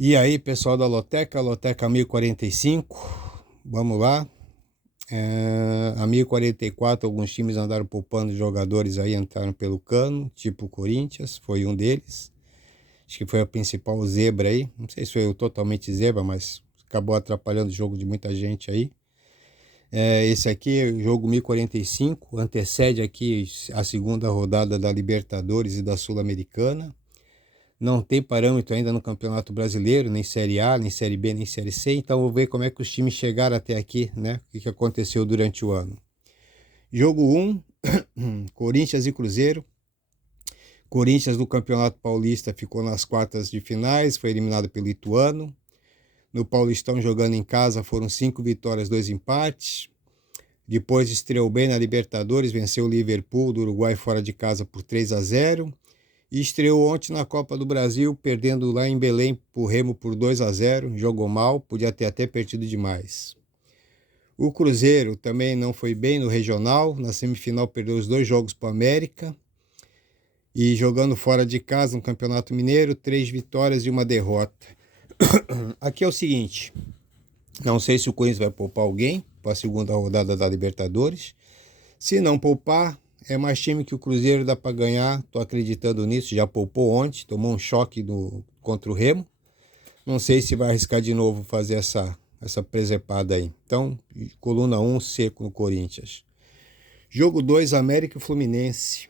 E aí, pessoal da Loteca 1045, vamos lá. A 1044, alguns times andaram poupando jogadores aí, entraram pelo cano, tipo o Corinthians, foi um deles. Acho que foi a principal zebra aí. Não sei se foi totalmente zebra, mas acabou atrapalhando o jogo de muita gente aí. Esse aqui, o jogo 1045, antecede aqui a segunda rodada da Libertadores e da Sul-Americana. Não tem parâmetro ainda no Campeonato Brasileiro, nem Série A, nem Série B, nem Série C. Então vou ver como é que os times chegaram até aqui, né? O que aconteceu durante o ano. Jogo 1, Corinthians e Cruzeiro. Corinthians do Campeonato Paulista ficou nas quartas de finais, foi eliminado pelo Ituano. No Paulistão, jogando em casa, foram 5 vitórias, 2 empates. Depois estreou bem na Libertadores, venceu o Liverpool do Uruguai fora de casa por 3-0. E estreou ontem na Copa do Brasil, perdendo lá em Belém pro Remo por 2-0. Jogou mal, podia ter até perdido demais. O Cruzeiro também não foi bem no regional. Na semifinal perdeu os 2 jogos para o América. E jogando fora de casa no Campeonato Mineiro, 3 vitórias e 1 derrota. Aqui é o seguinte, não sei se o Corinthians vai poupar alguém para a segunda rodada da Libertadores. Se não poupar, é mais time que o Cruzeiro, dá para ganhar. Tô acreditando nisso, já poupou ontem, tomou um choque contra o Remo. Não sei se vai arriscar de novo fazer essa presepada aí. Então, coluna 1, seco no Corinthians. Jogo 2, América e Fluminense.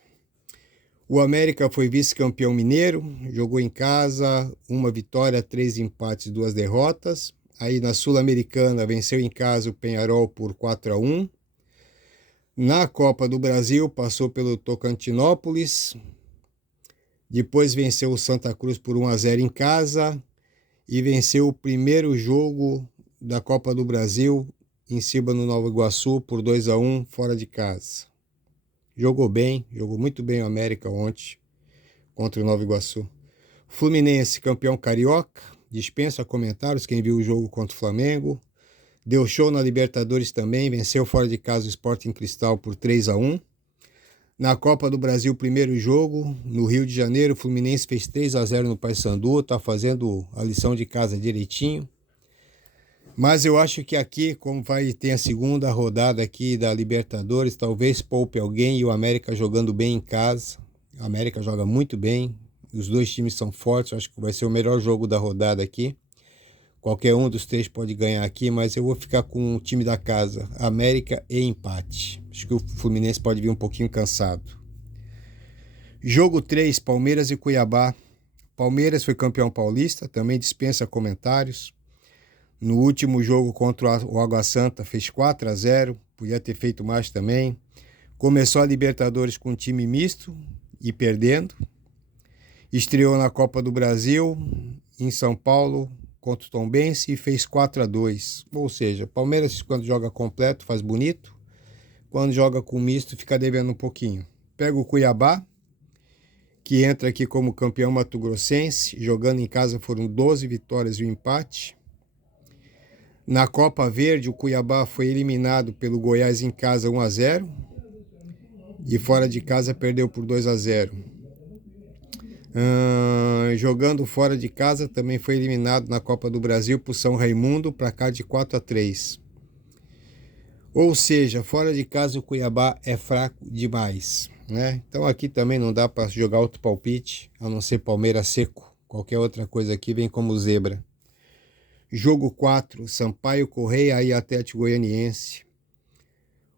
O América foi vice-campeão mineiro, jogou em casa, 1 vitória, 3 empates, 2 derrotas. Aí na Sul-Americana venceu em casa o Peñarol por 4-1. Na Copa do Brasil passou pelo Tocantinópolis. Depois venceu o Santa Cruz por 1-0 em casa. E venceu o primeiro jogo da Copa do Brasil em cima no Nova Iguaçu por 2-1 fora de casa. Jogou bem, jogou muito bem o América ontem contra o Nova Iguaçu. Fluminense, campeão carioca, dispensa comentários, quem viu o jogo contra o Flamengo. Deu show na Libertadores também, venceu fora de casa o Sporting Cristal por 3-1. Na Copa do Brasil, primeiro jogo, no Rio de Janeiro, o Fluminense fez 3-0 no Paysandu, tá fazendo a lição de casa direitinho. Mas eu acho que aqui, como vai ter a segunda rodada aqui da Libertadores, talvez poupe alguém e o América jogando bem em casa. O América joga muito bem, os 2 times são fortes, eu acho que vai ser o melhor jogo da rodada aqui. Qualquer um dos 3 pode ganhar aqui, mas eu vou ficar com o time da casa, América e empate. Acho que o Fluminense pode vir um pouquinho cansado. Jogo 3, Palmeiras e Cuiabá. Palmeiras foi campeão paulista, também dispensa comentários. No último jogo contra o Água Santa fez 4-0, podia ter feito mais também. Começou a Libertadores com um time misto e perdendo. Estreou na Copa do Brasil, em São Paulo, contra o Tombense e fez 4-2. Ou seja, Palmeiras quando joga completo faz bonito, quando joga com misto fica devendo um pouquinho. Pega o Cuiabá, que entra aqui como campeão mato-grossense, jogando em casa foram 12 vitórias e 1 empate. Na Copa Verde, o Cuiabá foi eliminado pelo Goiás em casa 1-0 e fora de casa perdeu por 2-0. Jogando fora de casa também foi eliminado na Copa do Brasil por São Raimundo, para cá de 4-3. Ou seja, fora de casa o Cuiabá é fraco demais, né? Então aqui também não dá para jogar outro palpite, a não ser Palmeiras seco. Qualquer outra coisa aqui vem como zebra. Jogo 4, Sampaio Correia e Atlético Goianiense.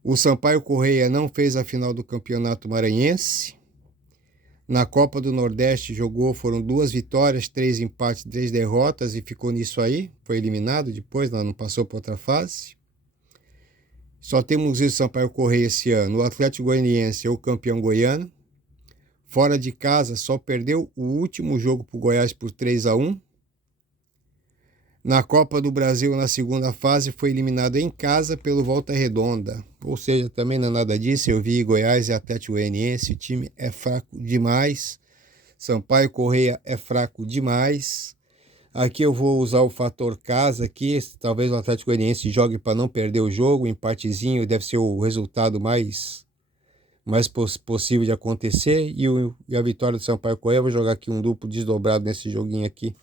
O Sampaio Correia não fez a final do Campeonato Maranhense. Na Copa do Nordeste jogou, foram 2 vitórias, 3 empates, 3 derrotas e ficou nisso aí. Foi eliminado depois, não passou para outra fase. Só temos isso Sampaio Correia esse ano. O Atlético Goianiense é o campeão goiano. Fora de casa só perdeu o último jogo para o Goiás por 3-1. Na Copa do Brasil, na segunda fase, foi eliminado em casa pelo Volta Redonda. Ou seja, também não é nada disso. Eu vi Goiás e Atlético Goianiense. O time é fraco demais. Sampaio Correia é fraco demais. Aqui eu vou usar o fator casa aqui. Talvez o Atlético Goianiense jogue para não perder o jogo. Empatezinho deve ser o resultado mais possível de acontecer. E a vitória do Sampaio Correia, eu vou jogar aqui um duplo desdobrado nesse joguinho aqui.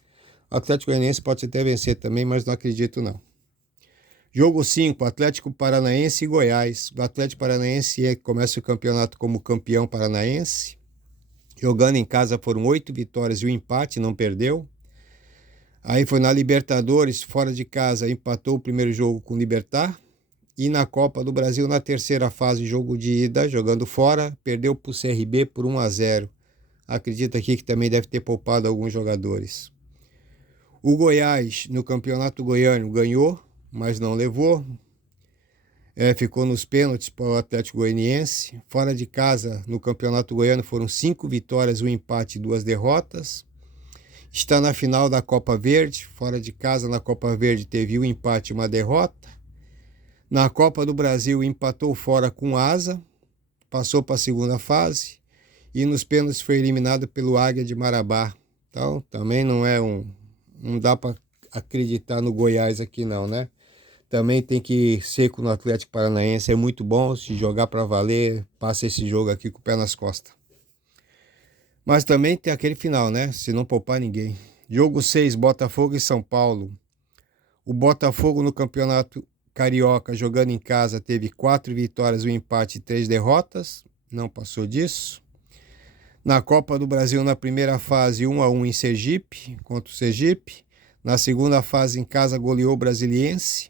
O Atlético Goianiense pode até vencer também, mas não acredito não. Jogo 5, Atlético Paranaense e Goiás. O Atlético Paranaense começa o campeonato como campeão paranaense. Jogando em casa foram 8 vitórias e um empate, não perdeu. Aí foi na Libertadores, fora de casa, empatou o primeiro jogo com o Libertad. E na Copa do Brasil, na terceira fase, jogo de ida, jogando fora, perdeu para o CRB por 1-0. Acredito aqui que também deve ter poupado alguns jogadores. O Goiás, no Campeonato Goiano, ganhou, mas não levou. Ficou nos pênaltis para o Atlético Goianiense. Fora de casa, no Campeonato Goiano, foram 5 vitórias, um empate e 2 derrotas. Está na final da Copa Verde. Fora de casa, na Copa Verde, teve um empate e uma derrota. Na Copa do Brasil, empatou fora com o Asa. Passou para a segunda fase. E nos pênaltis foi eliminado pelo Águia de Marabá. Então, também não dá para acreditar no Goiás aqui não, né? Também tem que ser com o Atlético Paranaense. É muito bom se jogar para valer. Passa esse jogo aqui com o pé nas costas. Mas também tem aquele final, né? Se não poupar ninguém. Jogo 6, Botafogo e São Paulo. O Botafogo no Campeonato Carioca, jogando em casa, teve 4 vitórias, um empate e 3 derrotas. Não passou disso. Na Copa do Brasil, na primeira fase, 1-1 em Sergipe, contra o Sergipe. Na segunda fase, em casa, goleou o Brasiliense.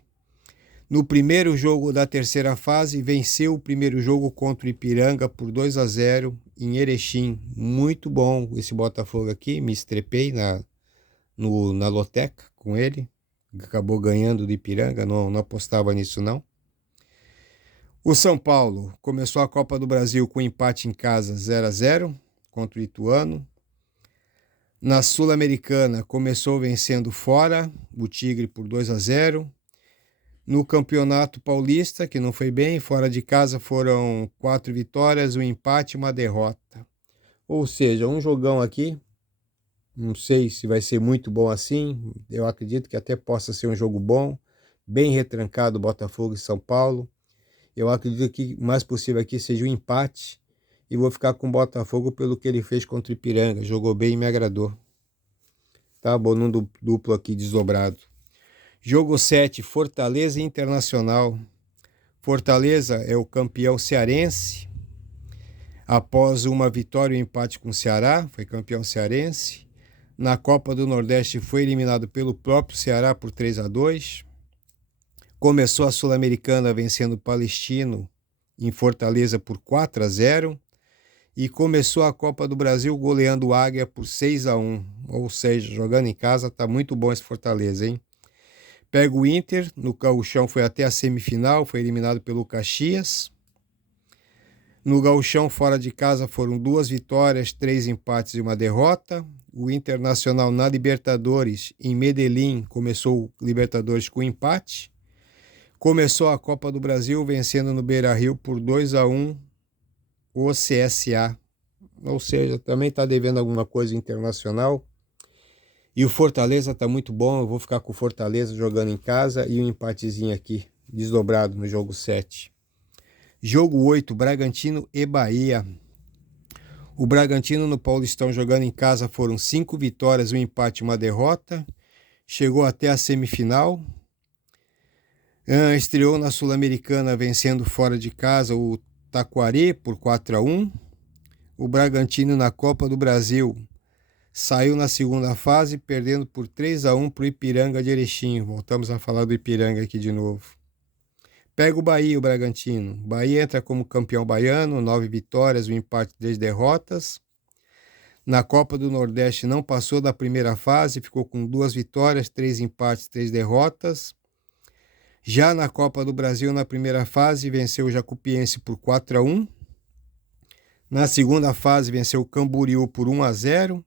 No primeiro jogo da terceira fase, venceu o primeiro jogo contra o Ipiranga por 2-0 em Erechim. Muito bom esse Botafogo aqui, me estrepei na loteca com ele. Acabou ganhando do Ipiranga, não apostava nisso não. O São Paulo começou a Copa do Brasil com empate em casa 0-0 contra o Ituano. Na Sul-Americana começou vencendo fora o Tigre por 2-0. No Campeonato Paulista, que não foi bem, fora de casa foram 4 vitórias, um empate e uma derrota. Ou seja, um jogão aqui. Não sei se vai ser muito bom assim. Eu acredito que até possa ser um jogo bom. Bem retrancado Botafogo e São Paulo. Eu acredito que o mais possível aqui seja um empate. E vou ficar com o Botafogo pelo que ele fez contra o Ipiranga. Jogou bem e me agradou. Tá bom, num duplo aqui desdobrado. Jogo 7, Fortaleza e Internacional. Fortaleza é o campeão cearense. Após uma vitória e um empate com o Ceará, foi campeão cearense. Na Copa do Nordeste foi eliminado pelo próprio Ceará por 3-2. Começou a Sul-Americana vencendo o Palestino em Fortaleza por 4-0. E começou a Copa do Brasil goleando o Águia por 6-1. Ou seja, jogando em casa, tá muito bom esse Fortaleza, hein? Pega o Inter, no Gauchão foi até a semifinal, foi eliminado pelo Caxias. No Gauchão, fora de casa, foram 2 vitórias, 3 empates e uma derrota. O Internacional na Libertadores, em Medellín, começou o Libertadores com empate. Começou a Copa do Brasil vencendo no Beira-Rio por 2-1 o CSA. Ou seja, também está devendo alguma coisa internacional. E o Fortaleza está muito bom, eu vou ficar com o Fortaleza jogando em casa e um empatezinho aqui, desdobrado no jogo 7. Jogo 8, Bragantino e Bahia. O Bragantino no Paulistão jogando em casa foram 5 vitórias, um empate e uma derrota. Chegou até a semifinal. Estreou na Sul-Americana vencendo fora de casa o Taquari por 4-1. O Bragantino na Copa do Brasil saiu na segunda fase, perdendo por 3-1 para o Ipiranga de Erechim. Voltamos a falar do Ipiranga aqui de novo. Pega o Bahia, o Bragantino. Bahia entra como campeão baiano, 9 vitórias, um empate e 3 derrotas. Na Copa do Nordeste não passou da primeira fase, ficou com 2 vitórias, 3 empates, 3 derrotas. Já na Copa do Brasil, na primeira fase, venceu o Jacupiense por 4-1. Na segunda fase, venceu o Camboriú por 1-0.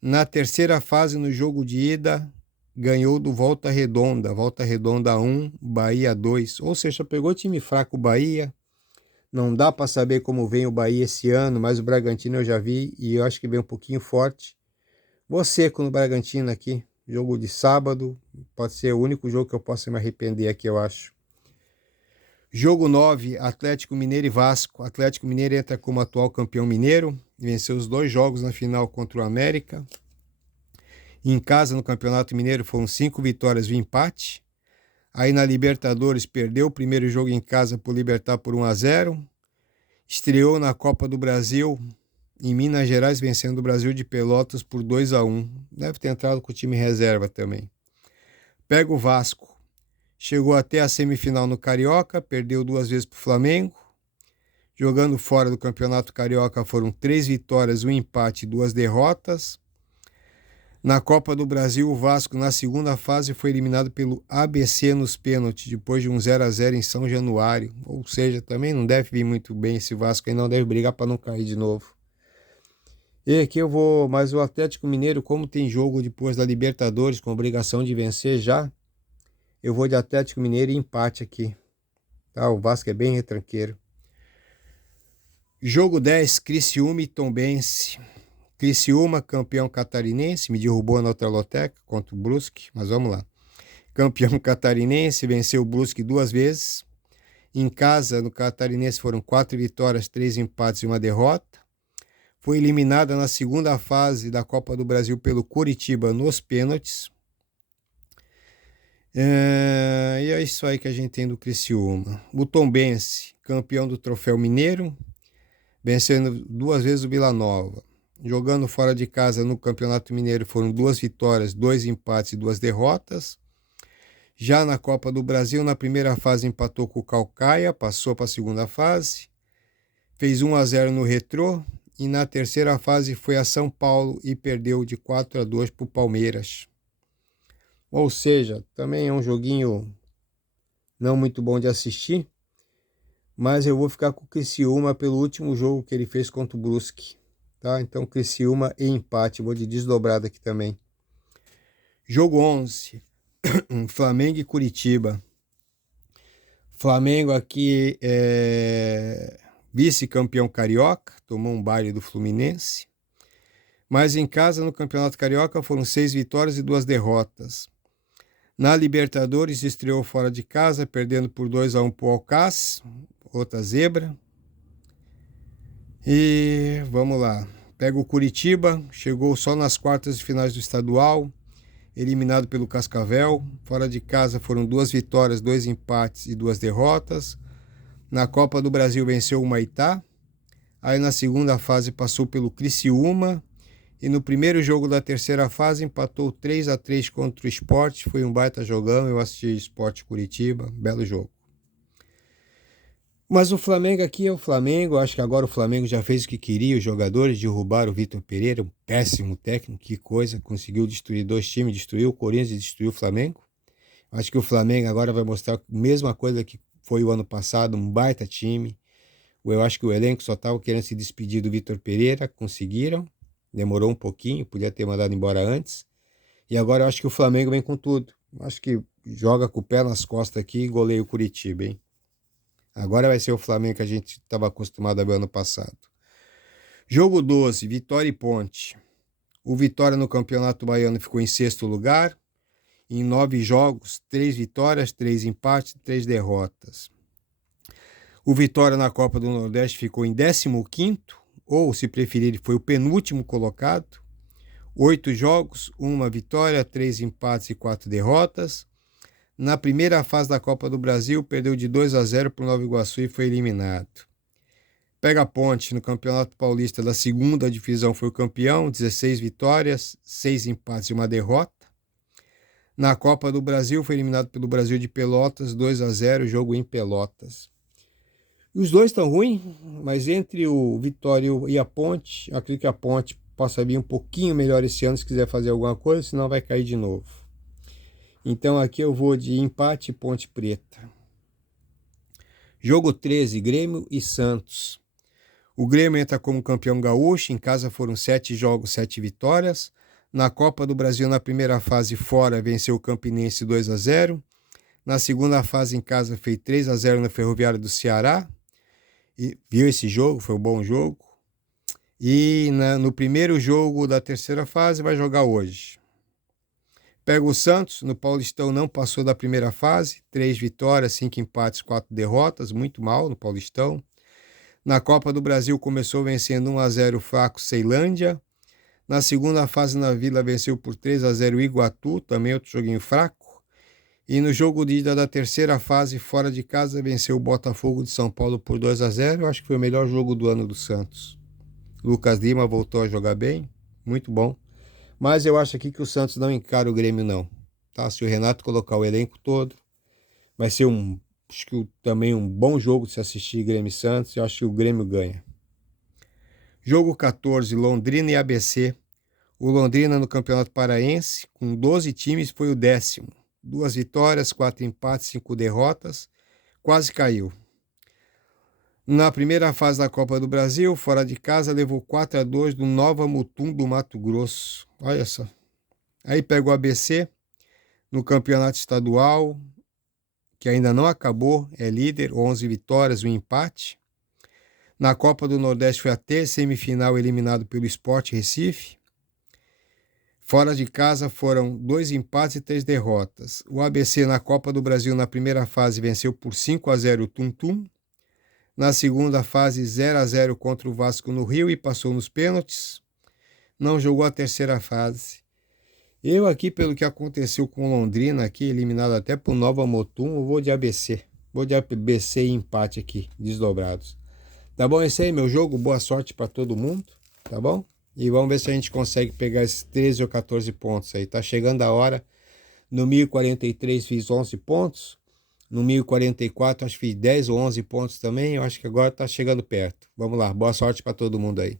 Na terceira fase, no jogo de ida, ganhou do Volta Redonda. Volta Redonda 1, Bahia 2. Ou seja, pegou time fraco o Bahia. Não dá para saber como vem o Bahia esse ano, mas o Bragantino eu já vi e eu acho que vem um pouquinho forte. Vou seco no Bragantino aqui. Jogo de sábado. Pode ser o único jogo que eu possa me arrepender aqui, eu acho. Jogo 9, Atlético Mineiro e Vasco. Atlético Mineiro entra como atual campeão mineiro. Venceu os 2 jogos na final contra o América. Em casa, no Campeonato Mineiro, foram 5 vitórias e um empate. Aí na Libertadores, perdeu o primeiro jogo em casa por Libertad por 1-0. Estreou na Copa do Brasil, em Minas Gerais, vencendo o Brasil de Pelotas por 2-1. Deve ter entrado com o time reserva também. Pega o Vasco. Chegou até a semifinal no Carioca, perdeu 2 vezes para o Flamengo. Jogando fora do Campeonato Carioca foram 3 vitórias, 1 empate e 2 derrotas. Na Copa do Brasil, o Vasco, na segunda fase, foi eliminado pelo ABC nos pênaltis, depois de um 0-0 em São Januário. Ou seja, também não deve vir muito bem esse Vasco aí, não deve brigar para não cair de novo. E aqui eu vou, mas o Atlético Mineiro, como tem jogo depois da Libertadores, com obrigação de vencer já, eu vou de Atlético Mineiro e empate aqui. Tá? O Vasco é bem retranqueiro. Jogo 10, Criciúma e Tombense. Criciúma, campeão catarinense, me derrubou na outra loteca contra o Brusque, mas vamos lá. Campeão catarinense, venceu o Brusque 2 vezes. Em casa, no catarinense, foram 4 vitórias, 3 empates e 1 derrota. Foi eliminada na segunda fase da Copa do Brasil pelo Coritiba nos pênaltis. E é isso aí que a gente tem do Criciúma. O Tombense, campeão do Troféu Mineiro, vencendo 2 vezes o Vila Nova. Jogando fora de casa no Campeonato Mineiro foram 2 vitórias, 2 empates e 2 derrotas. Já na Copa do Brasil, na primeira fase empatou com o Caucaia, passou para a segunda fase. Fez 1-0 no Retrô. E na terceira fase foi a São Paulo e perdeu de 4-2 para o Palmeiras. Ou seja, também é um joguinho não muito bom de assistir. Mas eu vou ficar com o Criciúma pelo último jogo que ele fez contra o Brusque. Tá? Então, Criciúma e empate. Vou de desdobrada aqui também. Jogo 11. Flamengo e Curitiba. Flamengo aqui é vice-campeão carioca. Tomou um baile do Fluminense. Mas em casa, no Campeonato Carioca, foram 6 vitórias e 2 derrotas. Na Libertadores, estreou fora de casa, perdendo por 2-1 para o Alcás. Outra zebra. E vamos lá. Pega o Curitiba, chegou só nas quartas de finais do estadual, eliminado pelo Cascavel. Fora de casa foram 2 vitórias, 2 empates e 2 derrotas. Na Copa do Brasil venceu o Maitá. Aí na segunda fase passou pelo Criciúma. E no primeiro jogo da terceira fase empatou 3-3 contra o Sport. Foi um baita jogão, eu assisti Sport Curitiba, belo jogo. Mas o Flamengo aqui é o Flamengo, acho que agora o Flamengo já fez o que queria, os jogadores derrubaram o Vitor Pereira, um péssimo técnico, que coisa, conseguiu destruir 2 times, destruiu o Corinthians e destruiu o Flamengo. Acho que o Flamengo agora vai mostrar a mesma coisa que foi o ano passado, um baita time. Eu acho que o elenco só estava querendo se despedir do Vitor Pereira, conseguiram, demorou um pouquinho, podia ter mandado embora antes. E agora eu acho que o Flamengo vem com tudo, acho que joga com o pé nas costas aqui e goleia o Curitiba, hein? Agora vai ser o Flamengo que a gente estava acostumado a ver ano passado. Jogo 12, Vitória e Ponte. O Vitória no Campeonato Baiano ficou em 6º lugar. Em 9 jogos, 3 vitórias, 3 empates, 3 derrotas. O Vitória na Copa do Nordeste ficou em 15º, ou se preferir, foi o penúltimo colocado. 8 jogos, 1 vitória, 3 empates e 4 derrotas. Na primeira fase da Copa do Brasil, perdeu de 2-0 para o Nova Iguaçu e foi eliminado. Pega a Ponte no Campeonato Paulista da 2ª divisão, foi o campeão, 16 vitórias, 6 empates e 1 derrota. Na Copa do Brasil, foi eliminado pelo Brasil de Pelotas, 2-0, jogo em Pelotas. E os dois estão ruins, mas entre o Vitória e a Ponte, acredito que a Ponte possa vir um pouquinho melhor esse ano se quiser fazer alguma coisa, senão vai cair de novo. Então aqui eu vou de empate e Ponte Preta. Jogo 13, Grêmio e Santos. O Grêmio entra como campeão gaúcho, em casa foram 7 jogos, 7 vitórias. Na Copa do Brasil, na primeira fase fora, venceu o Campinense 2-0. Na segunda fase em casa fez 3-0 no Ferroviário do Ceará. E viu esse jogo? Foi um bom jogo. E no primeiro jogo da terceira fase vai jogar hoje. Pega o Santos, no Paulistão não passou da primeira fase, 3 vitórias, 5 empates, 4 derrotas, muito mal no Paulistão. Na Copa do Brasil começou vencendo 1-0 fraco Ceilândia. Na segunda fase na Vila venceu por 3-0 o Iguatu, também outro joguinho fraco. E no jogo de ida da terceira fase, fora de casa, venceu o Botafogo de São Paulo por 2-0. Eu acho que foi o melhor jogo do ano do Santos. Lucas Lima voltou a jogar bem, muito bom. Mas eu acho aqui que o Santos não encara o Grêmio não. Tá? Se o Renato colocar o elenco todo, vai ser acho que também um bom jogo de se assistir Grêmio e Santos. Eu acho que o Grêmio ganha. Jogo 14, Londrina e ABC. O Londrina no Campeonato Paraense, com 12 times, foi o 10º. 2 vitórias, 4 empates, 5 derrotas. Quase caiu. Na primeira fase da Copa do Brasil, fora de casa, levou 4-2 do Nova Mutum do Mato Grosso. Olha só. Aí pegou o ABC no Campeonato Estadual, que ainda não acabou, é líder, 11 vitórias, um empate. Na Copa do Nordeste foi até semifinal, eliminado pelo Sport Recife. Fora de casa foram 2 empates e 3 derrotas. O ABC na Copa do Brasil na primeira fase venceu por 5-0 o Tum-Tum. Na segunda fase 0-0 contra o Vasco no Rio e passou nos pênaltis. Não jogou a terceira fase. Eu aqui, pelo que aconteceu com Londrina, aqui eliminado até por Nova Mutum, eu vou de ABC. Vou de ABC e empate aqui, desdobrados. Tá bom? Esse aí é meu jogo. Boa sorte para todo mundo. Tá bom? E vamos ver se a gente consegue pegar esses 13 ou 14 pontos aí. Tá chegando a hora. No 1043 fiz 11 pontos. No 1044 acho que fiz 10 ou 11 pontos também. Eu acho que agora tá chegando perto. Vamos lá. Boa sorte para todo mundo aí.